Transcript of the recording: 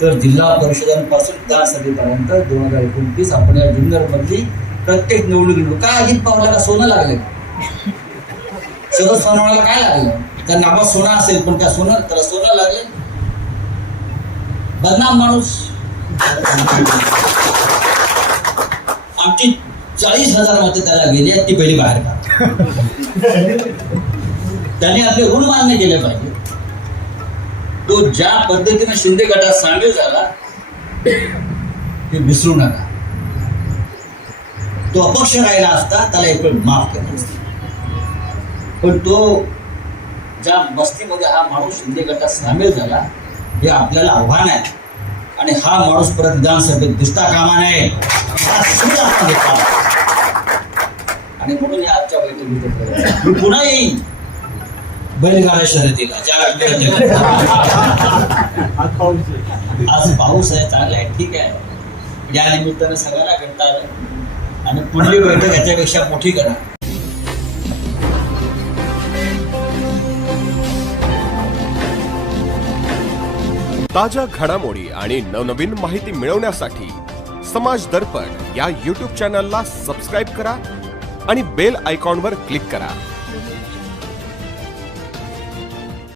तर जिल्हा परिषदांपासून विधानसभेपर्यंत 2029 आपण या जुन्नरमधली प्रत्येक निवडणूक काय अजित पवारला का सोनं लागले? शरद सोनवण्याला काय लागलं? त्या नावात सोनं असेल पण त्या सोनं त्याला सोनं लागले. बदनाम माणूस. आमची 40,000 मतं त्याला गेली आहेत, ती पहिली बाहेर काढा. त्याने आपले ऋण मान्य केले पाहिजे. तो ज्या पद्धतीने शिंदे गटात सामील झाला ते विसरू नका. तो अपक्ष राहिला असता त्याला एक वेळ माफ केलं असतं. पण तो ज्या मस्तीमध्ये हा माणूस शिंदे गटात सामील झाला हे आपल्याला आव्हान आहे. आणि हा माणूस परत विधानसभेत दिसता कामा नये आपण घेतला. आणि म्हणून या आजच्या बैठकीत मी पुन्हा येईन बैलगाड्या शर्यतीला. आज पाऊस आहे, चांगला आहे, ठीक आहे. या निमित्तानं सगळ्यांना भेटता आलं आणि पुढली बैठक याच्यापेक्षा मोठी करा. ताज्या घडामोडी आणि नवनवीन माहिती मिळवण्यासाठी समाज दर्पण या YouTube चॅनलला सबस्क्राईब करा आणि बेल आयकॉनवर क्लिक करा.